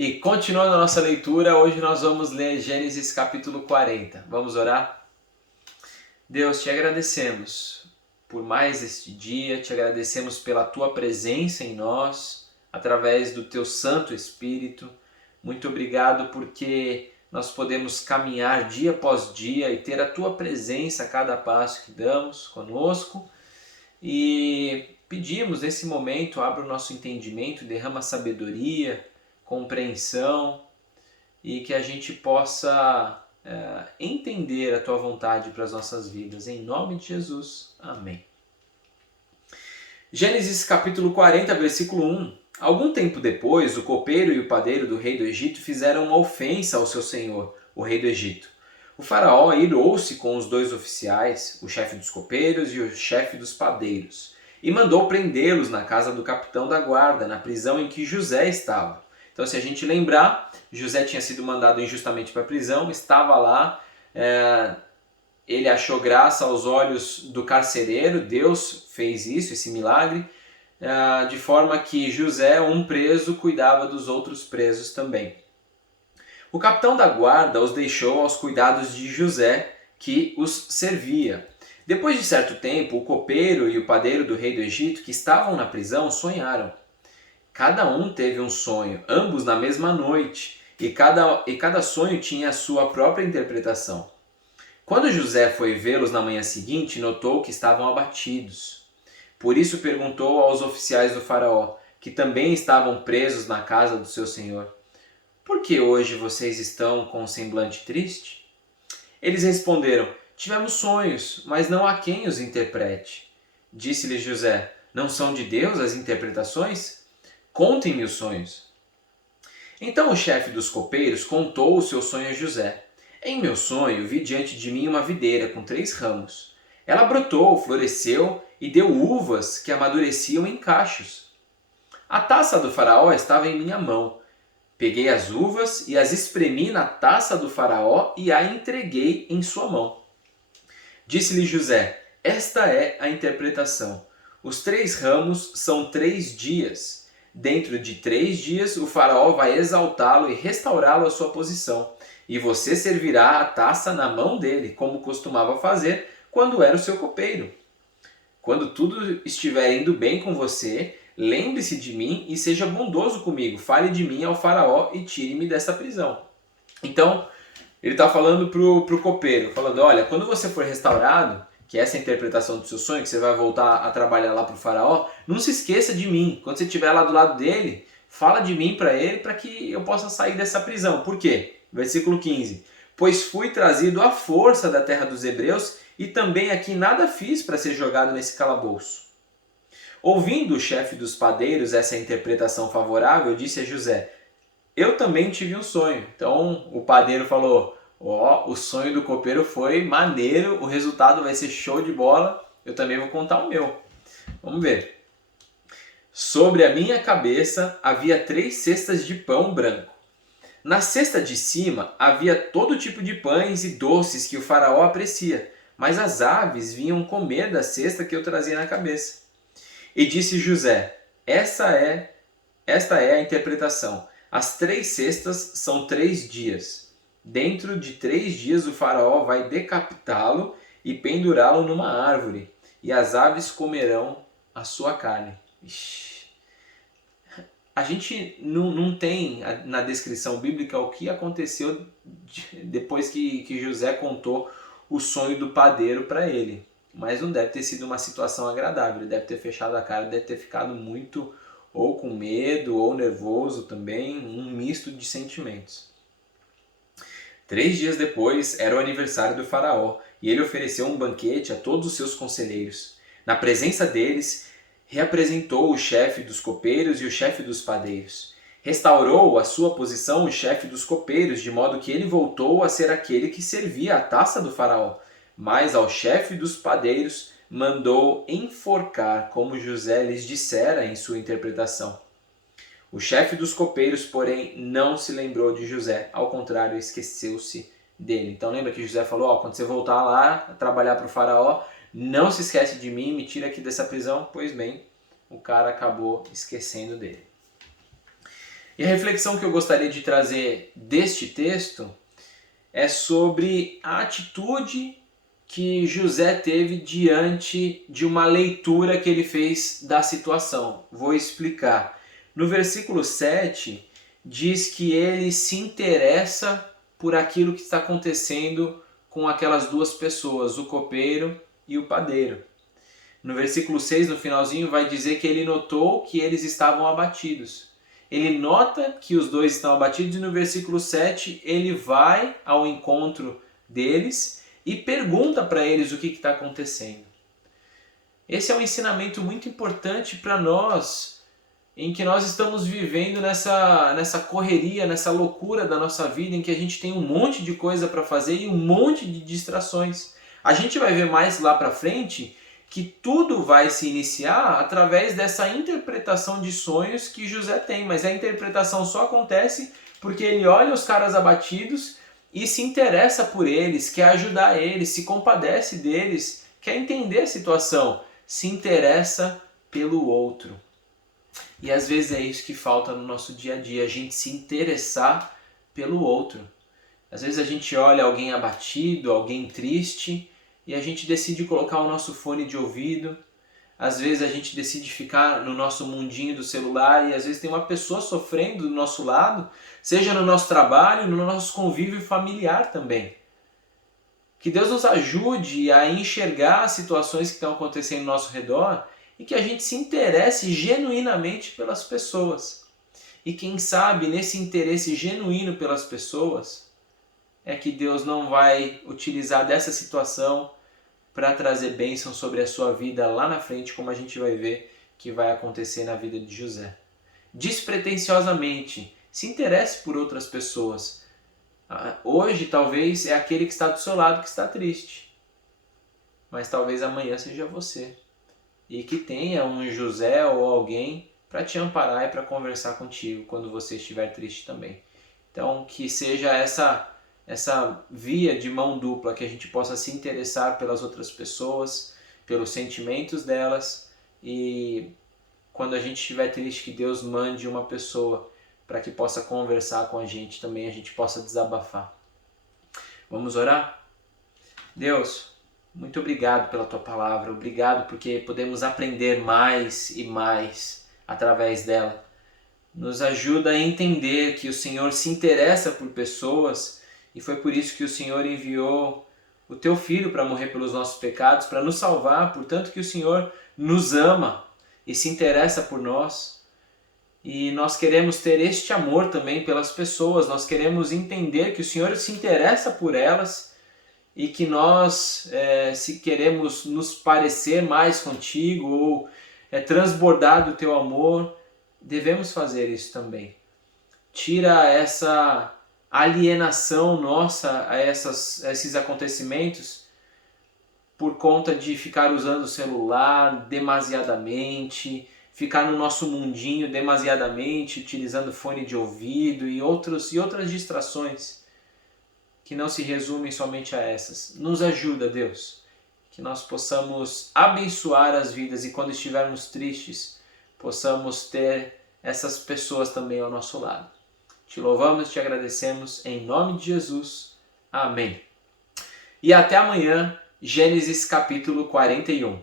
E continuando a nossa leitura, hoje nós vamos ler Gênesis capítulo 40. Vamos orar? Deus, te agradecemos por mais este dia, te agradecemos pela tua presença em nós, através do teu Santo Espírito. Muito obrigado porque nós podemos caminhar dia após dia e ter a tua presença a cada passo que damos conosco. E pedimos nesse momento, abra o nosso entendimento, derrama sabedoria, compreensão e que a gente possa entender a tua vontade para as nossas vidas. Em nome de Jesus. Amém. Gênesis capítulo 40, versículo 1. Algum tempo depois, o copeiro e o padeiro do rei do Egito fizeram uma ofensa ao seu senhor, o rei do Egito. O faraó irou-se com os dois oficiais, o chefe dos copeiros e o chefe dos padeiros, e mandou prendê-los na casa do capitão da guarda, na prisão em que José estava. Então, se a gente lembrar, José tinha sido mandado injustamente para a prisão, estava lá, ele achou graça aos olhos do carcereiro, Deus fez isso, esse milagre, de forma que José, um preso, cuidava dos outros presos também. O capitão da guarda os deixou aos cuidados de José, que os servia. Depois de certo tempo, o copeiro e o padeiro do rei do Egito, que estavam na prisão, sonharam. Cada um teve um sonho, ambos na mesma noite, e cada sonho tinha a sua própria interpretação. Quando José foi vê-los na manhã seguinte, notou que estavam abatidos. Por isso perguntou aos oficiais do faraó, que também estavam presos na casa do seu senhor: por que hoje vocês estão com um semblante triste? Eles responderam: tivemos sonhos, mas não há quem os interprete. Disse-lhe José: não são de Deus as interpretações? Contem-me os sonhos. Então o chefe dos copeiros contou o seu sonho a José. Em meu sonho vi diante de mim uma videira com 3 ramos. Ela brotou, floresceu e deu uvas que amadureciam em cachos. A taça do faraó estava em minha mão. Peguei as uvas e as espremi na taça do faraó e a entreguei em sua mão. Disse-lhe José: esta é a interpretação. Os 3 ramos são 3 dias. Dentro de 3 dias o faraó vai exaltá-lo e restaurá-lo à sua posição. E você servirá a taça na mão dele, como costumava fazer quando era o seu copeiro. Quando tudo estiver indo bem com você, lembre-se de mim e seja bondoso comigo. Fale de mim ao faraó e tire-me dessa prisão. Então, ele está falando pro copeiro, falando: olha, quando você for restaurado, que essa é a interpretação do seu sonho, que você vai voltar a trabalhar lá pro faraó, não se esqueça de mim. Quando você estiver lá do lado dele, fala de mim para ele, para que eu possa sair dessa prisão. Por quê? Versículo 15. Pois fui trazido à força da terra dos hebreus e também aqui nada fiz para ser jogado nesse calabouço. Ouvindo o chefe dos padeiros essa interpretação favorável, disse a José: eu também tive um sonho. Então o padeiro falou: o sonho do copeiro foi maneiro, o resultado vai ser show de bola, eu também vou contar o meu. Vamos ver. Sobre a minha cabeça havia 3 cestas de pão branco. Na cesta de cima havia todo tipo de pães e doces que o faraó aprecia, mas as aves vinham comer da cesta que eu trazia na cabeça. E disse José: esta é a interpretação. As 3 cestas são 3 dias. Dentro de 3 dias o faraó vai decapitá-lo e pendurá-lo numa árvore, e as aves comerão a sua carne. Ixi. A gente não tem na descrição bíblica o que aconteceu depois que José contou o sonho do padeiro para ele. Mas não deve ter sido uma situação agradável. Ele deve ter fechado a cara, deve ter ficado muito ou com medo ou nervoso também, um misto de sentimentos. 3 dias depois era o aniversário do faraó e ele ofereceu um banquete a todos os seus conselheiros. Na presença deles, reapresentou o chefe dos copeiros e o chefe dos padeiros. Restaurou a sua posição o chefe dos copeiros, de modo que ele voltou a ser aquele que servia a taça do faraó. Mas ao chefe dos padeiros mandou enforcar, como José lhes dissera em sua interpretação. O chefe dos copeiros, porém, não se lembrou de José, ao contrário, esqueceu-se dele. Então lembra que José falou: quando você voltar lá a trabalhar para o faraó, não se esquece de mim, me tira aqui dessa prisão. Pois bem, o cara acabou esquecendo dele. E a reflexão que eu gostaria de trazer deste texto é sobre a atitude que José teve diante de uma leitura que ele fez da situação. Vou explicar. No versículo 7, diz que ele se interessa por aquilo que está acontecendo com aquelas duas pessoas, o copeiro e o padeiro. No versículo 6, no finalzinho, vai dizer que ele notou que eles estavam abatidos. Ele nota que os dois estão abatidos e no versículo 7 ele vai ao encontro deles e pergunta para eles o que está acontecendo. Esse é um ensinamento muito importante para nós, em que nós estamos vivendo nessa correria, nessa loucura da nossa vida, em que a gente tem um monte de coisa para fazer e um monte de distrações. A gente vai ver mais lá para frente que tudo vai se iniciar através dessa interpretação de sonhos que José tem, mas a interpretação só acontece porque ele olha os caras abatidos e se interessa por eles, quer ajudar eles, se compadece deles, quer entender a situação, se interessa pelo outro. E às vezes é isso que falta no nosso dia a dia, a gente se interessar pelo outro. Às vezes a gente olha alguém abatido, alguém triste, e a gente decide colocar o nosso fone de ouvido. Às vezes a gente decide ficar no nosso mundinho do celular e às vezes tem uma pessoa sofrendo do nosso lado, seja no nosso trabalho, no nosso convívio familiar também. Que Deus nos ajude a enxergar as situações que estão acontecendo ao nosso redor e que a gente se interesse genuinamente pelas pessoas. E quem sabe nesse interesse genuíno pelas pessoas é que Deus não vai utilizar dessa situação para trazer bênção sobre a sua vida lá na frente, como a gente vai ver que vai acontecer na vida de José. Despretensiosamente, se interesse por outras pessoas. Hoje talvez é aquele que está do seu lado que está triste, mas talvez amanhã seja você. E que tenha um José ou alguém para te amparar e para conversar contigo quando você estiver triste também. Então que seja essa via de mão dupla, que a gente possa se interessar pelas outras pessoas, pelos sentimentos delas, e quando a gente estiver triste, que Deus mande uma pessoa para que possa conversar com a gente também, a gente possa desabafar. Vamos orar? Deus, muito obrigado pela Tua palavra, obrigado porque podemos aprender mais e mais através dela. Nos ajuda a entender que o Senhor se interessa por pessoas e foi por isso que o Senhor enviou o Teu Filho para morrer pelos nossos pecados, para nos salvar, portanto que o Senhor nos ama e se interessa por nós. E nós queremos ter este amor também pelas pessoas, nós queremos entender que o Senhor se interessa por elas e que nós, se queremos nos parecer mais contigo ou transbordar do Teu amor, devemos fazer isso também. Tira essa alienação nossa a esses acontecimentos por conta de ficar usando o celular demasiadamente, ficar no nosso mundinho demasiadamente, utilizando fone de ouvido e outras distrações que não se resumem somente a essas. Nos ajuda, Deus, que nós possamos abençoar as vidas e quando estivermos tristes, possamos ter essas pessoas também ao nosso lado. Te louvamos, te agradecemos, em nome de Jesus. Amém. E até amanhã, Gênesis capítulo 41.